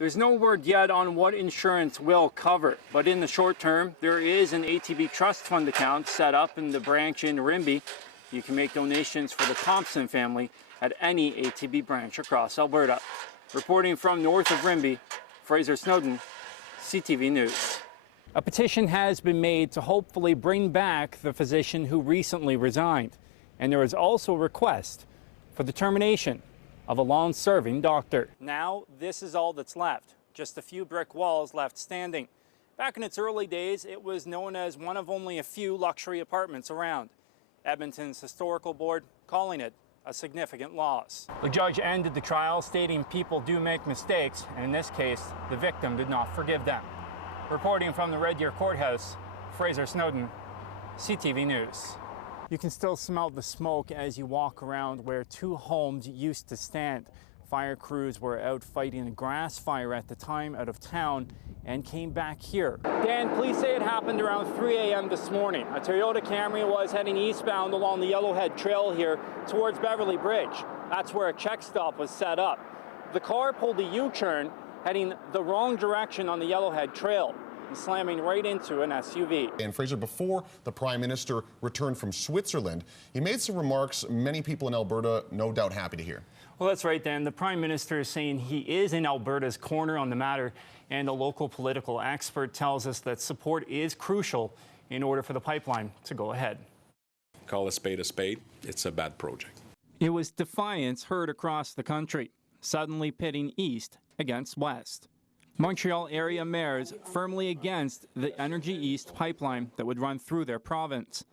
There's no word yet on what insurance will cover, but in the short term, there is an ATB Trust Fund account set up in the branch in Rimbey. You can make donations for the Thompson family at any ATB branch across Alberta. Reporting from north of Rimbey, Frazer Snowdon, CTV News. A petition has been made to hopefully bring back the physician who recently resigned. And there is also a request for the termination of a long-serving doctor. Now, this is all that's left. Just a few brick walls left standing. Back in its early days, it was known as one of only a few luxury apartments around. Edmonton's historical board calling it a significant loss. The judge ended the trial, stating people do make mistakes, and in this case, the victim did not forgive them. Reporting from the Red Deer Courthouse, Frazer Snowdon, CTV News. You can still smell the smoke as you walk around where two homes used to stand. Fire crews were out fighting a grass fire at the time out of town and came back here. Dan, police say it happened around 3 a.m. this morning. A Toyota Camry was heading eastbound along the Yellowhead Trail here towards Beverly Bridge. That's where a check stop was set up. The car pulled a U-turn heading the wrong direction on the Yellowhead Trail, slamming right into an SUV. And Fraser, before the Prime Minister returned from Switzerland, he made some remarks many people in Alberta no doubt happy to hear. Well, that's right, Dan. The Prime Minister is saying he is in Alberta's corner on the matter, and a local political expert tells us that support is crucial in order for the pipeline to go ahead. Call a spade, it's a bad project. It was defiance heard across the country, suddenly pitting east against west. Montreal area mayors firmly against the Energy East pipeline that would run through their province.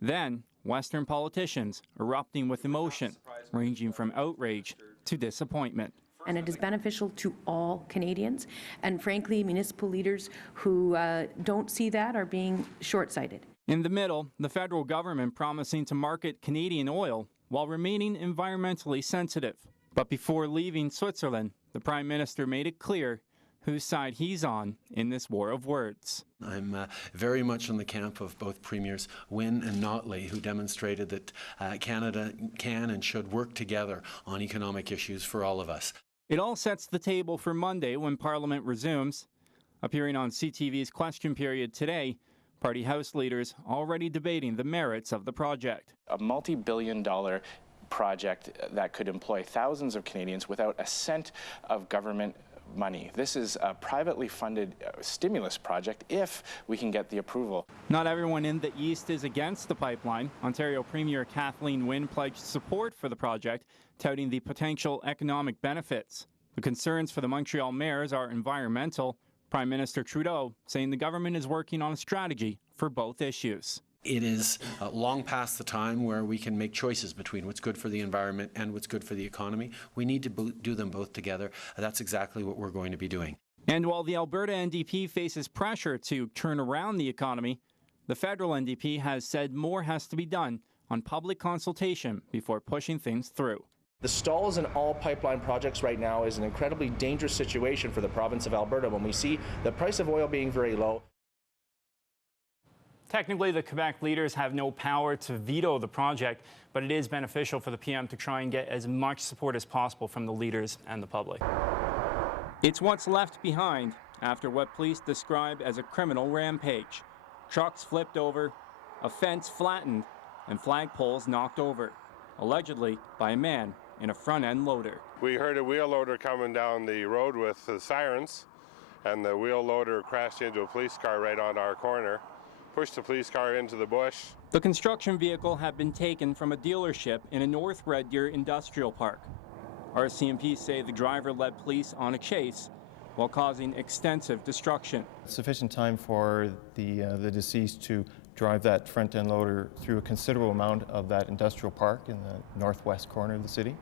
Then, Western politicians erupting with emotion, ranging from outrage to disappointment. And it is beneficial to all Canadians. And frankly, municipal leaders who don't see that are being short-sighted. In the middle, the federal government promising to market Canadian oil while remaining environmentally sensitive. But before leaving Switzerland, the Prime Minister made it clear whose side he's on in this war of words. I'm very much in the camp of both Premiers Wynne and Notley, who demonstrated that Canada can and should work together on economic issues for all of us. It all sets the table for Monday when Parliament resumes. Appearing on CTV's Question Period today, party House leaders already debating the merits of the project. A multi-billion-dollar project that could employ thousands of Canadians without a cent of government money. This is a privately funded stimulus project if we can get the approval. Not everyone in the East is against the pipeline. Ontario Premier Kathleen Wynne pledged support for the project, touting the potential economic benefits. The concerns for the Montreal mayors are environmental. Prime Minister Trudeau saying the government is working on a strategy for both issues. It is long past the time where we can make choices between what's good for the environment and what's good for the economy. We need to do them both together. That's exactly what we're going to be doing. And while the Alberta NDP faces pressure to turn around the economy, the federal NDP has said more has to be done on public consultation before pushing things through. The stalls in all pipeline projects right now is an incredibly dangerous situation for the province of Alberta when we see the price of oil being very low. Technically, the Quebec leaders have no power to veto the project, but it is beneficial for the PM to try and get as much support as possible from the leaders and the public. It's what's left behind after what police describe as a criminal rampage. Trucks flipped over, a fence flattened, and flagpoles knocked over, allegedly by a man in a front-end loader. We heard a wheel loader coming down the road with the sirens, and the wheel loader crashed into a police car right on our corner. Pushed the police car into the bush. The construction vehicle had been taken from a dealership in a North Red Deer industrial park. RCMP say the driver led police on a chase while causing extensive destruction. Sufficient time for the deceased to drive that front-end loader through a considerable amount of that industrial park in the northwest corner of the city,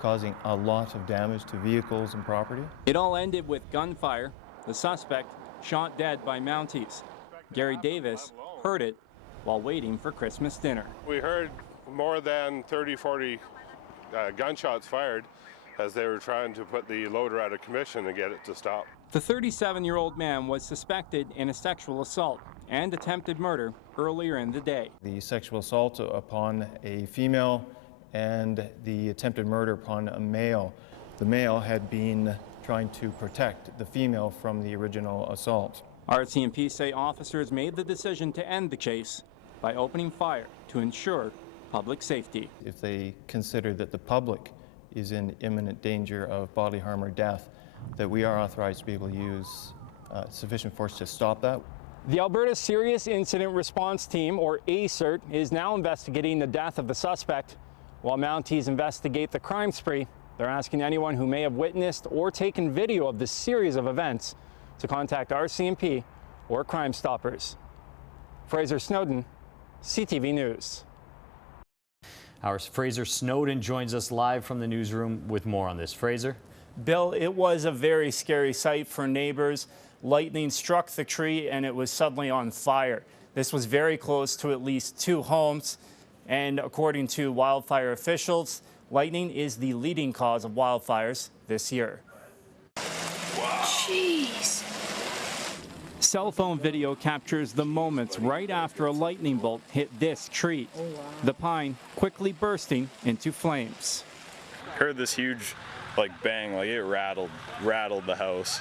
causing a lot of damage to vehicles and property. It all ended with gunfire. The suspect shot dead by Mounties. Gary Davis heard it while waiting for Christmas dinner. We heard more than 30-40 gunshots fired as they were trying to put the loader out of commission and get it to stop. The 37-year-old man was suspected in a sexual assault and attempted murder earlier in the day. The sexual assault upon a female and the attempted murder upon a male. The male had been trying to protect the female from the original assault. RCMP say officers made the decision to end the chase by opening fire to ensure public safety. If they consider that the public is in imminent danger of bodily harm or death, that we are authorized to be able to use sufficient force to stop that. The Alberta Serious Incident Response Team, or ASIRT, is now investigating the death of the suspect. While Mounties investigate the crime spree, they're asking anyone who may have witnessed or taken video of this series of events to contact RCMP or Crime Stoppers. Frazer Snowdon, CTV News. Our Frazer Snowdon joins us live from the newsroom with more on this. Frazer? Bill, it was a very scary sight for neighbors. Lightning struck the tree and it was suddenly on fire. This was very close to at least 2 homes. And according to wildfire officials, lightning is the leading cause of wildfires this year. Jeez. Cell phone video captures the moments right after a lightning bolt hit this tree. Oh, wow. The pine quickly bursting into flames. Heard this huge bang, it rattled the house.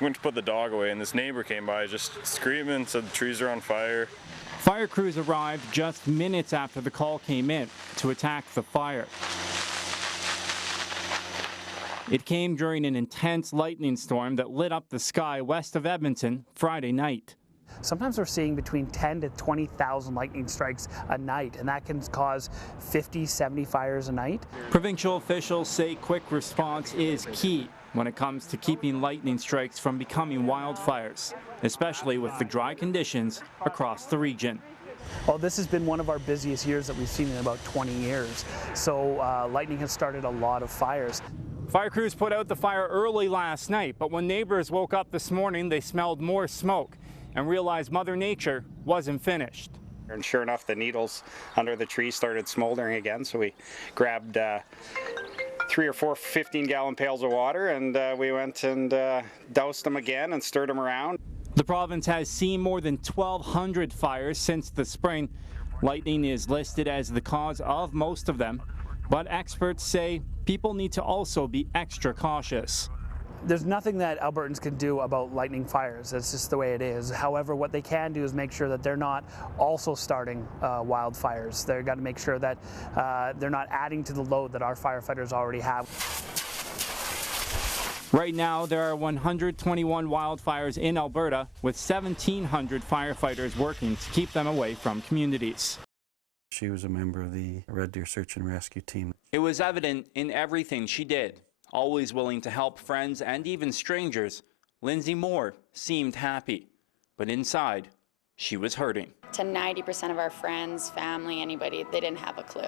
Went to put the dog away and this neighbor came by just screaming, said the trees are on fire. Fire crews arrived just minutes after the call came in to attack the fire. It came during an intense lightning storm that lit up the sky west of Edmonton Friday night. Sometimes we're seeing between 10 to 20,000 lightning strikes a night, and that can cause 50, 70 fires a night. Provincial officials say quick response is key when it comes to keeping lightning strikes from becoming wildfires, especially with the dry conditions across the region. Well, this has been one of our busiest years that we've seen in about 20 years. So lightning has started a lot of fires. Fire crews put out the fire early last night, but when neighbors woke up this morning, they smelled more smoke and realized Mother Nature wasn't finished. And sure enough, the needles under the tree started smoldering again, so we grabbed 3 or 4 15-gallon pails of water and we went and doused them again and stirred them around. The province has seen more than 1,200 fires since the spring. Lightning is listed as the cause of most of them, but experts say people need to also be extra cautious. There's nothing that Albertans can do about lightning fires. That's just the way it is. However, what they can do is make sure that they're not also starting wildfires. They've got to make sure that they're not adding to the load that our firefighters already have. Right now, there are 121 wildfires in Alberta, with 1,700 firefighters working to keep them away from communities. She was a member of the Red Deer Search and Rescue Team. It was evident in everything she did. Always willing to help friends and even strangers, Lindsay Moore seemed happy. But inside, she was hurting. To 90% of our friends, family, anybody, they didn't have a clue.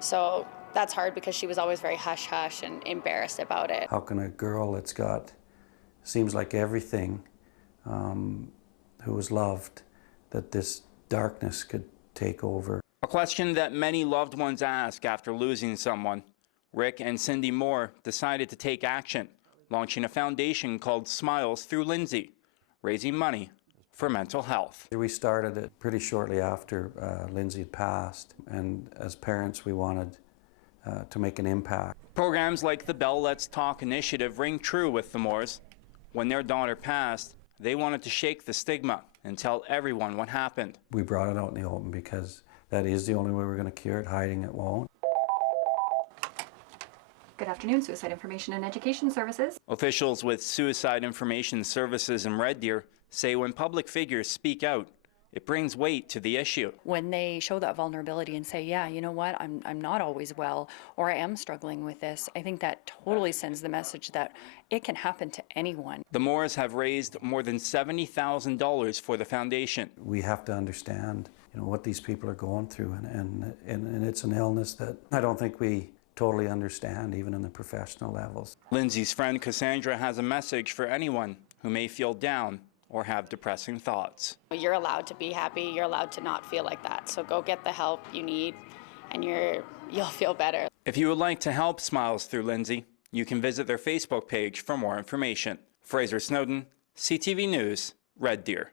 So that's hard because she was always very hush-hush and embarrassed about it. How can a girl that's got, seems like everything, who was loved, that this darkness could take over? A question that many loved ones ask after losing someone. Rick and Cindy Moore decided to take action, launching a foundation called Smiles Through Lindsay, raising money for mental health. We started it pretty shortly after Lindsay had passed, and as parents we wanted to make an impact. Programs like the Bell Let's Talk initiative ring true with the Moores. When their daughter passed, they wanted to shake the stigma and tell everyone what happened. We brought it out in the open because that is the only way we're going to cure it. Hiding it won't. Good afternoon, Suicide Information and Education Services. Officials with Suicide Information Services in Red Deer say when public figures speak out, it brings weight to the issue. When they show that vulnerability and say, yeah, you know what, I'm not always well, or I am struggling with this, I think that totally sends the message that it can happen to anyone. The Moores have raised more than $70,000 for the foundation. We have to understand, what these people are going through, and it's an illness that I don't think we totally understand, even in the professional levels. Lindsay's friend Cassandra has a message for anyone who may feel down or have depressing thoughts. You're allowed to be happy, you're allowed to not feel like that. So go get the help you need and you'll feel better. If you would like to help Smiles Through Lindsay, you can visit their Facebook page for more information. Frazer Snowdon, CTV News, Red Deer.